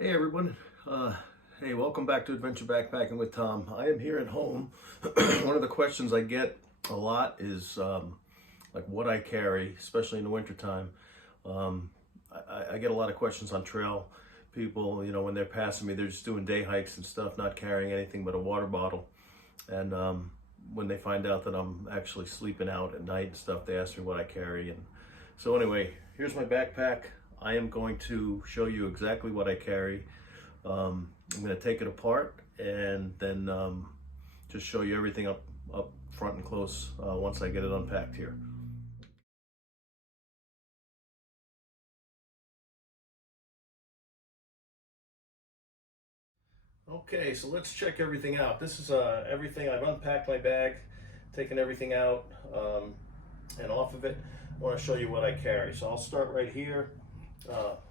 Hey everyone, uh, hey, welcome back to Adventure Backpacking with Tom. I am here at home. One of the questions I get a lot is like what I carry, especially in the wintertime. Um, I get a lot of questions on trail. People, when they're passing me, they're just doing day hikes and stuff, not carrying anything but a water bottle. And when they find out that I'm actually sleeping out at night and stuff, they ask me what I carry. And so anyway, here's my backpack. I am going to show you exactly what I carry. I'm going to take it apart and then just show you everything up front and close once I get it unpacked here. Okay, so let's check everything out. This is everything. I've unpacked my bag, taken everything out and off of it. I want to show you what I carry. So I'll start right here.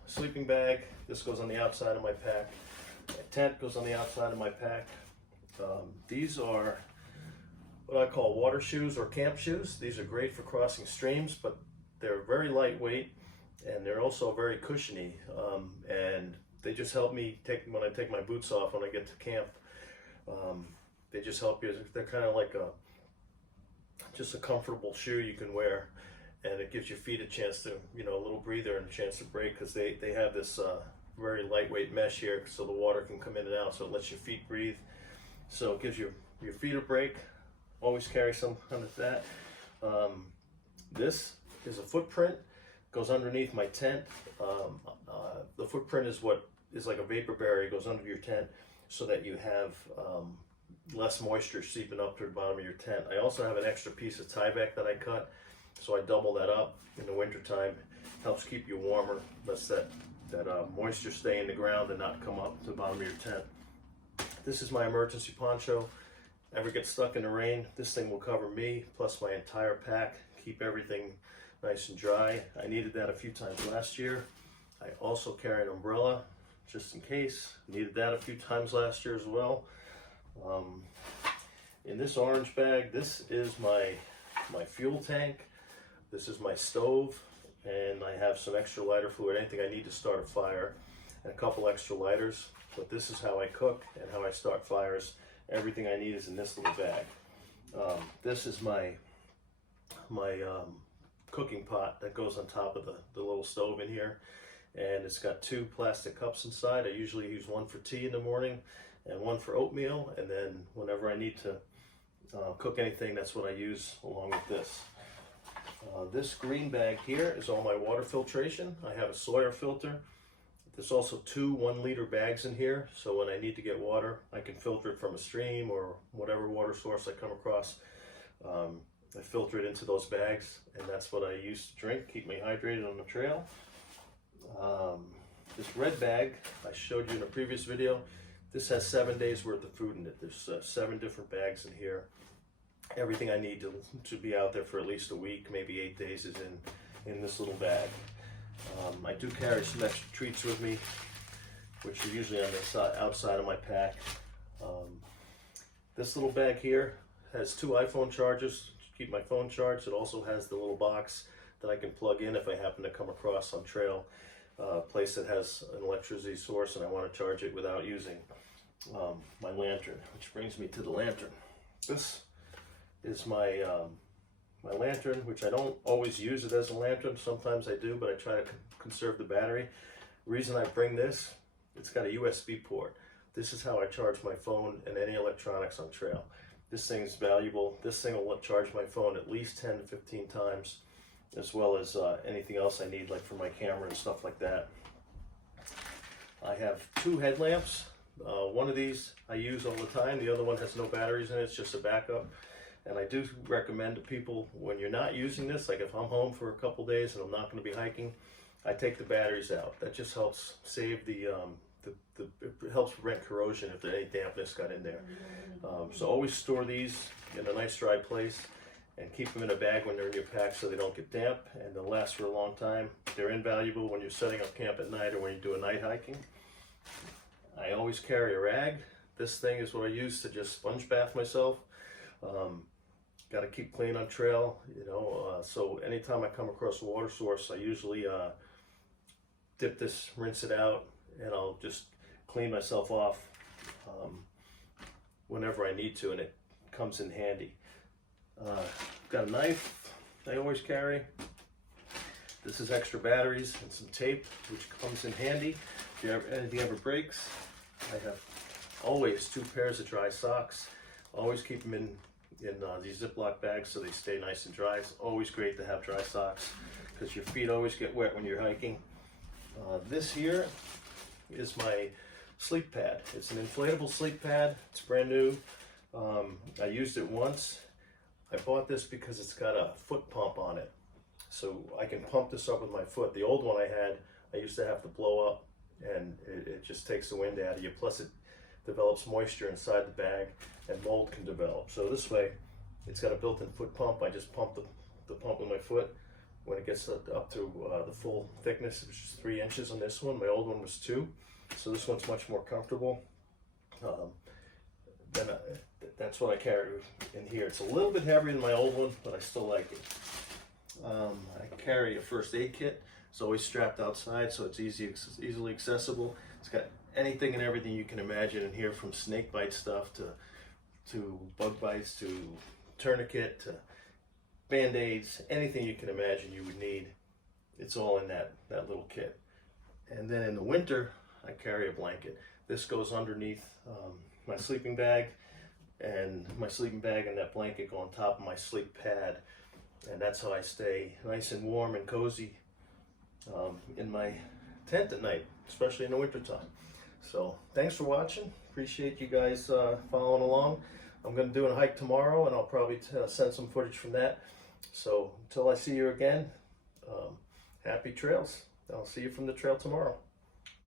Sleeping bag. This goes on the outside of my pack. My tent goes on the outside of my pack. These are what I call water shoes or camp shoes. These are great for crossing streams, but they're very lightweight and they're also very cushiony. And they just help me when I take my boots off when I get to camp. They just help you. They're kind of like just a comfortable shoe you can wear, and it gives your feet a chance to, a little breather and a chance to break, because they have this very lightweight mesh here, so the water can come in and out, so it lets your feet breathe. So it gives your feet a break. Always carry some kind of that. This is a footprint, goes underneath my tent. The footprint is what is like a vapor barrier, goes under your tent so that you have less moisture seeping up to the bottom of your tent. I also have an extra piece of Tyvek that I cut, so I double that up in the wintertime. Helps keep you warmer, lets that moisture stay in the ground and not come up to the bottom of your tent. This is my emergency poncho. Ever get stuck in the rain, this thing will cover me plus my entire pack, keep everything nice and dry. I needed that a few times last year. I also carry an umbrella just in case. Needed that a few times last year as well. In this orange bag, this is my fuel tank. This is my stove, and I have some extra lighter fluid, anything I need to start a fire, and a couple extra lighters. But this is how I cook and how I start fires. Everything I need is in this little bag. This is my cooking pot that goes on top of the little stove in here, and it's got two plastic cups inside. I usually use one for tea in the morning and one for oatmeal, and then whenever I need to cook anything, that's what I use along with this. This green bag here is all my water filtration. I have a Sawyer filter. There's also two 1 liter bags in here, so when I need to get water, I can filter it from a stream or whatever water source I come across. I filter it into those bags, and that's what I use to drink, keep me hydrated on the trail. This red bag I showed you in a previous video. This has 7 days worth of food in it. There's 7 different bags in here. Everything I need to be out there for at least a week, maybe 8 days, is in this little bag. I do carry some extra treats with me, which are usually on the outside of my pack. This little bag here has 2 iPhone chargers to keep my phone charged. It also has the little box that I can plug in if I happen to come across on trail a place that has an electricity source and I want to charge it without using my lantern, which brings me to the lantern. This is my lantern, which I don't always use it as a lantern. Sometimes I do, but I try to conserve the battery. The reason I bring this, it's got a USB port. This is how I charge my phone and any electronics on trail. This thing is valuable. This thing will charge my phone at least 10 to 15 times, as well as anything else I need, like for my camera and stuff like that. I have 2 headlamps. One of these I use all the time. The other one has no batteries in it. It's just a backup. And I do recommend to people, when you're not using this, like if I'm home for a couple days and I'm not going to be hiking, I take the batteries out. That just helps save it helps prevent corrosion if any dampness got in there. So always store these in a nice dry place and keep them in a bag when they're in your pack so they don't get damp, and they'll last for a long time. They're invaluable when you're setting up camp at night or when you're doing night hiking. I always carry a rag. This thing is what I use to just sponge bath myself. Got to keep clean on trail, so anytime I come across a water source, I usually dip this, rinse it out, and I'll just clean myself off whenever I need to, and it comes in handy. Got a knife I always carry. This is extra batteries and some tape, which comes in handy if anything ever breaks. I have always 2 pairs of dry socks. Always keep them in these Ziploc bags so they stay nice and dry. It's always great to have dry socks because your feet always get wet when you're hiking. This here is my sleep pad. It's an inflatable sleep pad. It's brand new. I used it once. I bought this because it's got a foot pump on it, so I can pump this up with my foot. The old one I had, I used to have to blow up, and it just takes the wind out of you. Plus it develops moisture inside the bag, and mold can develop. So this way, it's got a built-in foot pump. I just pump the pump with my foot. When it gets up to the full thickness, which is 3 inches on this one. My old one was 2, so this one's much more comfortable. That's what I carry in here. It's a little bit heavier than my old one, but I still like it. I carry a first aid kit. It's always strapped outside, so it's easily accessible. It's got anything and everything you can imagine in here, from snake bite stuff to bug bites to tourniquet to Band-Aids, anything you can imagine you would need. It's all in that little kit. And then in the winter, I carry a blanket. This goes underneath my sleeping bag, and my sleeping bag and that blanket go on top of my sleep pad. And that's how I stay nice and warm and cozy in my tent at night, especially in the winter time. So thanks for watching. Appreciate you guys following along. I'm going to do a hike tomorrow, and I'll probably send some footage from that. So until I see you again, happy trails. I'll see you from the trail tomorrow.